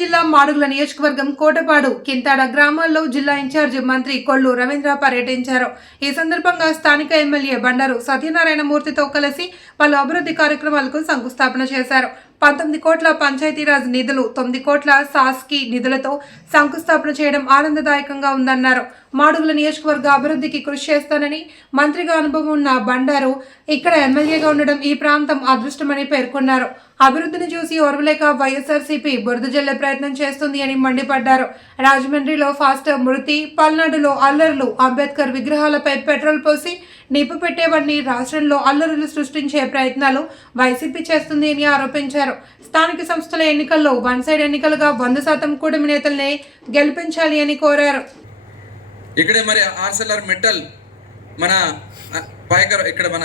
జిల్లా మాడుగుల నియోజకవర్గం కోటపాడు కింతాడ గ్రామాల్లో జిల్లా ఇన్ఛార్జ్ మంత్రి కొల్లు రవీంద్ర పర్యటించారు. ఈ సందర్భంగా స్థానిక ఎమ్మెల్యే బండారు సత్యనారాయణ మూర్తితో కలిసి పలు అభివృద్ధి కార్యక్రమాలకు శంకుస్థాపన చేశారు. పంతొమ్మిది కోట్ల పంచాయతీరాజ్ నిధులు తొమ్మిది కోట్ల సాస్కి నిధులతో శంకుస్థాపన చేయడం ఆనందదాయకంగా ఉందన్నారు. మాడుగుల నియోజకవర్గ అభివృద్ధికి కృషి చేస్తానని మంత్రిగా అనుభవం ఉన్న బండారు ఇక్కడ ఎమ్మెల్యేగా ఉండడం ఈ ప్రాంతం అదృష్టమని పేర్కొన్నారు. అభివృద్ధిని చూసి ఓర్వలేక వైఎస్ఆర్సీపీ బురద జల్లే ప్రయత్నం చేస్తుంది అని మండిపడ్డారు. రాజమండ్రిలో ఫాస్ట్ మృతి పల్నాడులో అల్లర్లు అంబేద్కర్ విగ్రహాలపై పెట్రోల్ పోసి నిప్పు పెట్టేవన్నీ రాష్ట్రంలో అల్లరులు సృష్టించే ప్రయత్నాలు వైసీపీ చేస్తుంది అని ఆరోపించారు. స్థానిక సంస్థల ఎన్నికల్లో వన్ సైడ్ ఎన్నికలుగా వంద శాతం కూటమి నేతల్ని గెలిపించాలి అని కోరారు. ఇక్కడే మరి ఆర్సెల్ఆర్ మెటల్ మన పాయకర్ ఇక్కడ మన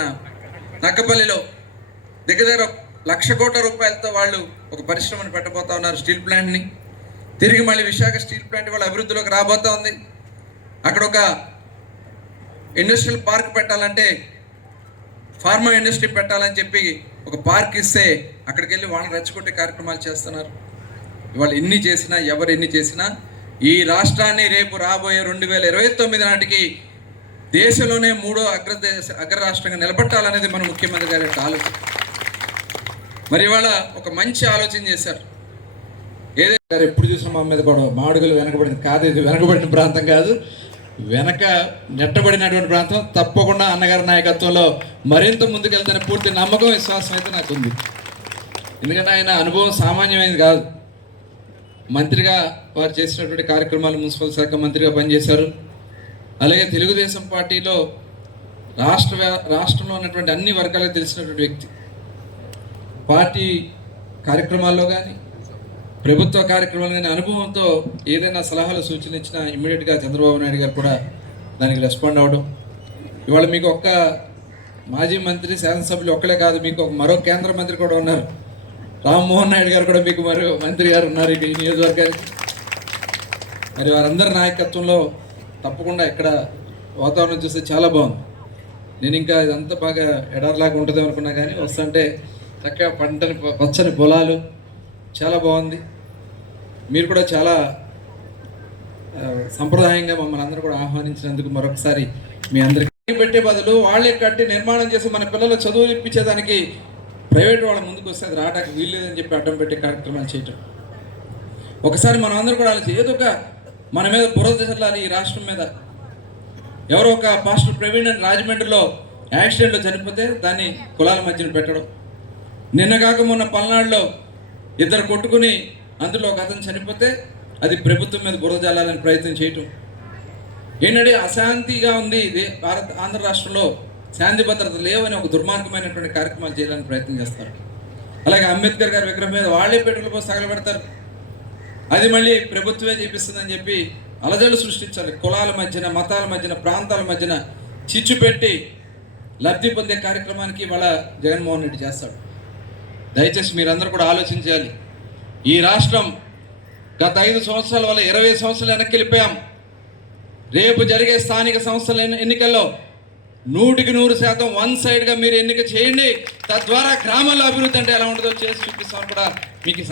నక్కపల్లిలో దగ్గర దగ్గర లక్ష కోట్ల రూపాయలతో వాళ్ళు ఒక పరిశ్రమను పెట్టబోతా ఉన్నారు స్టీల్ ప్లాంట్ని. తిరిగి మళ్ళీ విశాఖ స్టీల్ ప్లాంట్ వాళ్ళ అభివృద్ధిలోకి రాబోతా ఉంది. అక్కడ ఒక ఇండస్ట్రియల్ పార్క్ పెట్టాలంటే ఫార్మా ఇండస్ట్రీ పెట్టాలని చెప్పి ఒక పార్క్ ఇస్తే అక్కడికి వెళ్ళి వాళ్ళని రెచ్చగొట్టే కార్యక్రమాలు చేస్తున్నారు. వాళ్ళు ఎన్ని చేసినా ఎవరు ఎన్ని చేసినా ఈ రాష్ట్రాన్ని రేపు రాబోయే రెండు వేల ఇరవై తొమ్మిది నాటికి దేశంలోనే మూడో అగ్రదేశ అగ్ర రాష్ట్రంగా నిలబెట్టాలనేది మన ముఖ్యమంత్రి గారి యొక్క ఆలోచన. మరి ఇవాళ ఒక మంచి ఆలోచన చేశారు. ఏదైతే ఎప్పుడు చూసినా మా మీద కూడా మాడుగులు వెనకబడింది కాదు ఇది వెనకబడిన ప్రాంతం కాదు. వెనక నెట్టబడినటువంటి ప్రాంతం. తప్పకుండా అన్నగారి నాయకత్వంలో మరింత ముందుకెళ్తున్న పూర్తి నమ్మకం విశ్వాసం అయితే నాకు ఉంది ఎందుకంటే ఆయన అనుభవం సామాన్యమైనది కాదు. మంత్రిగా వారు చేసినటువంటి కార్యక్రమాలు మున్సిపల్ శాఖ మంత్రిగా పనిచేశారు. అలాగే తెలుగుదేశం పార్టీలో రాష్ట్ర రాష్ట్రంలో ఉన్నటువంటి అన్ని వర్గాలకు తెలిసినటువంటి వ్యక్తి. పార్టీ కార్యక్రమాల్లో కానీ ప్రభుత్వ కార్యక్రమాలు కానీ అనుభవంతో ఏదైనా సలహాలు సూచనలు ఇచ్చినా ఇమ్మీడియట్గా చంద్రబాబు నాయుడు గారు కూడా దానికి రెస్పాండ్ అవ్వడం. ఇవాళ మీకు ఒక్క మాజీ మంత్రి శాసనసభ్యులు ఒక్కలే కాదు మీకు ఒక మరో కేంద్ర మంత్రి కూడా ఉన్నారు. రామ్మోహన్ నాయుడు గారు కూడా మీకు మరియు మంత్రి గారు ఉన్నారు ఈ నియోజకవర్గానికి. మరి వారందరి నాయకత్వంలో తప్పకుండా ఇక్కడ వాతావరణం చూస్తే చాలా బాగుంది. నేను ఇంకా ఇదంతా బాగా ఎడారిలాగా ఉంటుంది అనుకున్నా కానీ వస్తుంటే చక్కగా పంటని పచ్చని పొలాలు చాలా బాగుంది. మీరు కూడా చాలా సంప్రదాయంగా మమ్మల్ని అందరూ కూడా ఆహ్వానించినందుకు మరొకసారి మీ అందరికీ పెట్టే బదులు వాళ్ళే కట్టి నిర్మాణం చేసి మన పిల్లల చదువులు ఇప్పించేదానికి ప్రైవేట్ వాళ్ళ ముందుకు వస్తే అది రావడానికి వీల్లేదని చెప్పి అడ్డం పెట్టే కార్యక్రమాలు చేయటం. ఒకసారి మనం అందరూ కూడా ఆలోచించి ఏదో ఒక మన మీద బురద చల్లాలి ఈ రాష్ట్రం మీద. ఎవరో ఒక పాస్టర్ ప్రవీణ్ అని రాజమండ్రిలో యాక్సిడెంట్లో చనిపోతే దాన్ని కులాల మధ్యన పెట్టడం. నిన్న కాక మొన్న పల్నాడులో ఇద్దరు కొట్టుకుని అందులో ఒక అతను చనిపోతే అది ప్రభుత్వం మీద బురద జల్లాలని ప్రయత్నం చేయటం. ఏంటంటే అశాంతిగా ఉంది ఇది భారత ఆంధ్ర రాష్ట్రంలో. శాంతి భద్రత లేవని ఒక దుర్మార్గమైనటువంటి కార్యక్రమాలు చేయడానికి ప్రయత్నం చేస్తారు. అలాగే అంబేద్కర్ గారి విగ్రహం మీద వాళ్ళే పెట్టుకులు పోసి తగలబెడతారు. అది మళ్ళీ ప్రభుత్వమే చేపిస్తుందని చెప్పి అలజడులు సృష్టించాలి. కులాల మధ్యన మతాల మధ్యన ప్రాంతాల మధ్యన చిచ్చు పెట్టి లబ్ధి పొందే కార్యక్రమానికి వాళ్ళ జగన్మోహన్ రెడ్డి చేస్తాడు. దయచేసి మీరందరూ కూడా ఆలోచించాలి ఈ రాష్ట్రం గత ఐదు సంవత్సరాల వల్ల ఇరవై సంవత్సరాలు వెనక్కి వెళ్ళిపోయాం. రేపు జరిగే స్థానిక సంస్థల ఎన్నికల్లో నూటికి నూరు శాతం వన్ సైడ్గా మీరు ఎన్నిక చేయండి. తద్వారా గ్రామాల్లో అభివృద్ధి అంటే ఎలా ఉంటుందో చేసి చూపిస్తాం కూడా మీకు